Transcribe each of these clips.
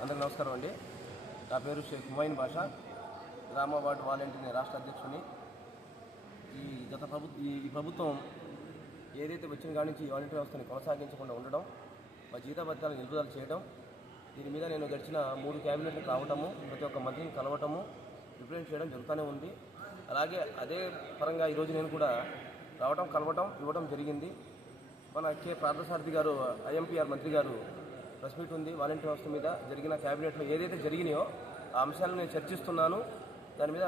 అందరికీ నమస్కారం అండి. నా పేరు షేక్ హుమైన్ బాషా, గ్రామ వార్డు వాలంటీర్ రాష్ట్ర అధ్యక్షుని. ఈ ప్రభుత్వం ఏదైతే వచ్చిన కాడి నుంచి ఈ వాలంటీర్ వ్యవస్థని కొనసాగించకుండా ఉండడం, మా జీతభత్యాలను నిలుపుదల చేయడం, దీని మీద నేను గడిచిన 3 క్యాబినెట్లకు రావటము, ప్రతి ఒక్క మంత్రిని కలవటము, రిప్రజెంట్ చేయడం జరుగుతూనే ఉంది. అలాగే అదే పరంగా ఈరోజు నేను కూడా రావటం, కలవటం, ఇవ్వడం జరిగింది. మన కె పార్థసారథి గారు, ఐఎంపీఆర్ మంత్రి గారు ప్రెస్ మీట్ ఉంది. వాలంటీర్ వ్యవస్థ మీద జరిగిన క్యాబినెట్లో ఏదైతే జరిగినాయో ఆ అంశాలను నేను చర్చిస్తున్నాను, దాని మీద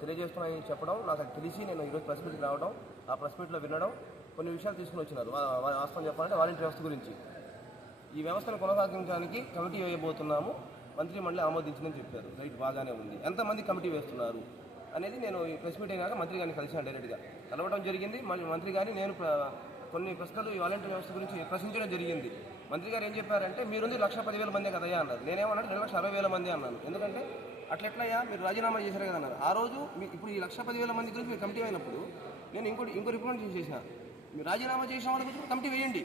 తెలియజేస్తున్నానని చెప్పడం నాకు తెలిసి నేను ఈరోజు ప్రెస్ మీట్కి రావడం, ఆ ప్రెస్ మీట్లో వినడం, కొన్ని విషయాలు తీసుకుని వచ్చినారు. వాస్తవం చెప్పాలంటే వాలంటీర్ వ్యవస్థ గురించి, ఈ వ్యవస్థను కొనసాగించడానికి కమిటీ వేయబోతున్నాము, మంత్రి మండలి ఆమోదించిందని చెప్పారు. రైట్, బాగానే ఉంది. ఎంతమంది కమిటీ వేస్తున్నారు అనేది నేను ఈ ప్రెస్ మీట్ అయినాక మంత్రి గారిని కలిసాను, డైరెక్ట్గా కలవడం జరిగింది. మంత్రి గారిని నేను కొన్ని ప్రశ్నలు ఈ వాలంటీర్ వ్యవస్థ గురించి ప్రశ్నించడం జరిగింది. మంత్రి గారు ఏం చెప్పారంటే, మీరుంది 1,10,000 మందే కదయ్యా అన్నారు. నేనేమన్నాడు 2,60,000 మంది అన్నాను. ఎందుకంటే అట్లెట్లయ్యా, మీరు రాజీనామా చేశారు కదా అన్నారు. ఆ రోజు ఇప్పుడు ఈ 1,10,000 మంది గురించి మీరు కమిటీ అయినప్పుడు నేను ఇంకో రిప్రజెంటేషన్ చేసిన, మీరు రాజీనామా చేసిన వాళ్ళ గురించి కమిటీ వేయండి.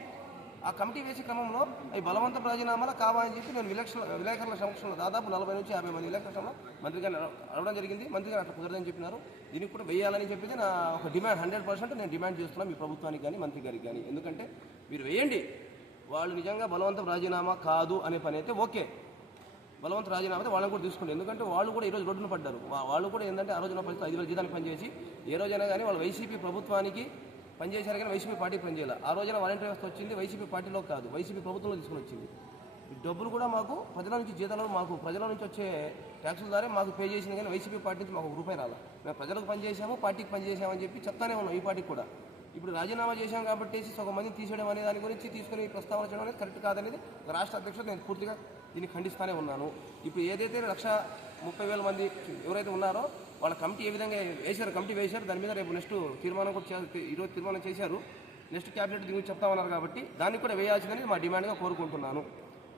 ఆ కమిటీ వేసే క్రమంలో అవి బలవంత రాజీనామాలు కావాలని చెప్పి నేను విలేకరుల సమక్షంలో దాదాపు 40 నుంచి 50 మంది విలేకరుల మంత్రి గారిని అడగడం జరిగింది. మంత్రి గారు అట్లా కుదరదని చెప్పినారు. దీనికి కూడా వేయాలని చెప్పేది నా ఒక డిమాండ్. 100% నేను డిమాండ్ చేస్తున్నాను మీ ప్రభుత్వానికి కానీ మంత్రి గారికి కానీ. ఎందుకంటే మీరు వేయండి, వాళ్ళు నిజంగా బలవంతం రాజీనామా కాదు అనే పని అయితే ఓకే, బలవంత రాజీనామా అయితే వాళ్ళని కూడా తీసుకోండి. ఎందుకంటే వాళ్ళు కూడా ఈరోజు రోడ్డున పడ్డారు. వాళ్ళు కూడా ఏంటంటే ఆ రోజున పరిస్థితి 5,000 జీతానికి పనిచేసి ఏ రోజైనా కానీ వాళ్ళు వైసీపీ ప్రభుత్వానికి పనిచేశారు, కానీ వైసీపీ పార్టీకి పనిచేయాలి. ఆ రోజున వాలంటీర్ వ్యవస్థ వచ్చింది వైసీపీ పార్టీలో కాదు, వైసీపీ ప్రభుత్వంలో తీసుకుని వచ్చింది. ఈ డబ్బులు కూడా మాకు ప్రజల నుంచి, జీతాలు మాకు ప్రజల నుంచి వచ్చే ట్యాక్సుల ద్వారా మాకు పే చేసింది, కానీ వైసీపీ పార్టీ నుంచి మాకు ₹1 రాలా. మేము ప్రజలకు పనిచేసాము, పార్టీకి పనిచేసామని చెప్పి చెప్తానే ఉన్నాం. ఈ పార్టీకి కూడా ఇప్పుడు రాజీనామా చేశాం కాబట్టి సగం మందిని తీసేయడం అనే దాని గురించి తీసుకుని ప్రస్తావన చేయడం అనేది కరెక్ట్ కాదనేది రాష్ట్ర అధ్యక్షుడు నేను పూర్తిగా దీన్ని ఖండిస్తూనే ఉన్నాను. ఇప్పుడు ఏదైతే 1,30,000 మంది ఎవరైతే ఉన్నారో వాళ్ళ కమిటీ ఏ విధంగా వేశారు, కమిటీ వేశారు, దాని మీద రేపు నెక్స్ట్ తీర్మానం కూడా ఈరోజు తీర్మానం చేశారు. నెక్స్ట్ క్యాబినెట్ దీని గురించి చెప్తామన్నారు కాబట్టి దాన్ని కూడా వేయాల్సిందని మా డిమాండ్గా కోరుకుంటున్నాను.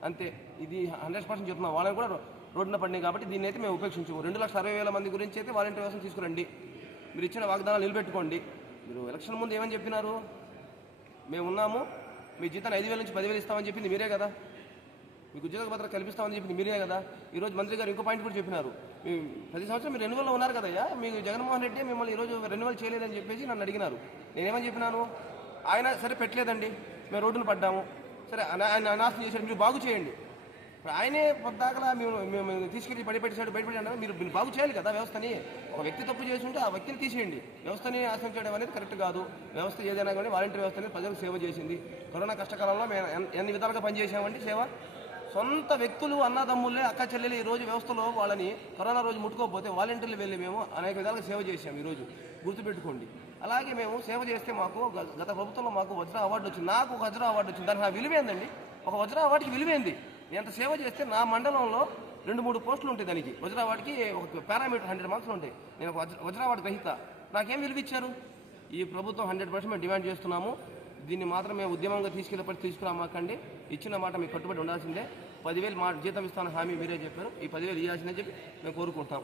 అంతే, ఇది 100% చెప్తున్నాం. వాళ్ళని కూడా రోడ్డున పడినాయి కాబట్టి దీన్ని అయితే మేము ఉపేక్షించము. 2,60,000 మంది గురించి అయితే వాలంటీర్ వ్యవస్థను తీసుకురండి, మీరు ఇచ్చిన వాగ్దానాలు నిలబెట్టుకోండి. మీరు ఎలక్షన్ ముందు ఏమని చెప్పినారు, మేము ఉన్నాము, మీ జీతాన్ని 5,000 నుంచి 10,000 ఇస్తామని చెప్పింది మీరే కదా, మీకు ఉద్యోగ భద్రత కల్పిస్తామని చెప్పింది మీరే కదా. ఈరోజు మంత్రి గారు ఇంకో పాయింట్ కూడా చెప్పినారు, మీ ప్రతి సంవత్సరం మీరు రెన్యువల్లో ఉన్నారు కదయ్యా, మీకు జగన్మోహన్ రెడ్డి మిమ్మల్ని ఈరోజు రెన్యువల్ చేయలేదని చెప్పేసి నన్ను అడిగినారు. నేనేమని చెప్పినాను, ఆయన సరే పెట్టలేదండి, మేము రోడ్డును పడ్డాము, సరే ఆయన నాశనం చేశాడు, మీరు బాగు చేయండి. ఆయనే పొద్దాకలా మేము తీసుకెళ్ళి బయటపెట్టాడు మీరు బాగు చేయాలి కదా వ్యవస్థని. ఒక వ్యక్తి తప్పు చేస్తుంటే ఆ వ్యక్తిని తీసేయండి, వ్యవస్థని నాశనం చేయడం అనేది కరెక్ట్ కాదు. వ్యవస్థ ఏదైనా కానీ వాలంటీర్ వ్యవస్థని ప్రజలకు సేవ చేసింది. కరోనా కష్టకాలంలో మేము ఎన్ని విధాలుగా పనిచేసామండి సేవ. సొంత వ్యక్తులు, అన్నదమ్ముళ్ళే, అక్క చెల్లెలు ఈరోజు వ్యవస్థలో వాళ్ళని కరోనా రోజు ముట్టుకోకపోతే వాలంటీర్లు వెళ్ళి మేము అనేక విధాలుగా సేవ చేసాము. ఈరోజు గుర్తుపెట్టుకోండి. అలాగే మేము సేవ చేస్తే మాకు గత ప్రభుత్వంలో మాకు వజ్ర అవార్డు వచ్చింది, నాకు ఒక వజ్ర అవార్డు వచ్చింది. దానికి నా విలువేందండి, ఒక వజ్ర అవార్డుకి విలువేంది. నేను అంత సేవ చేస్తే నా మండలంలో 2-3 పోస్టులు ఉంటాయి, దానికి వజ్ర అవార్డుకి ఒక పారామీటర్ 100 మార్క్స్ ఉంటాయి. నేను ఒక వజ్ర అవార్డు గ్రహీత, నాకేం విలువిచ్చారు? ఈ ప్రభుత్వం 100% మేము డిమాండ్ చేస్తున్నాము. దీన్ని మాత్రం మేము ఉద్యమంగా తీసుకురామాకండి. ఇచ్చిన మాట మీకు కట్టుబడి ఉండాల్సిందే. 10,000 జీతం ఇస్తాను హామీ మీరే చెప్పారు, ఈ 10,000 ఇవ్వాల్సిందని చెప్పి మేము కోరుకుంటాం.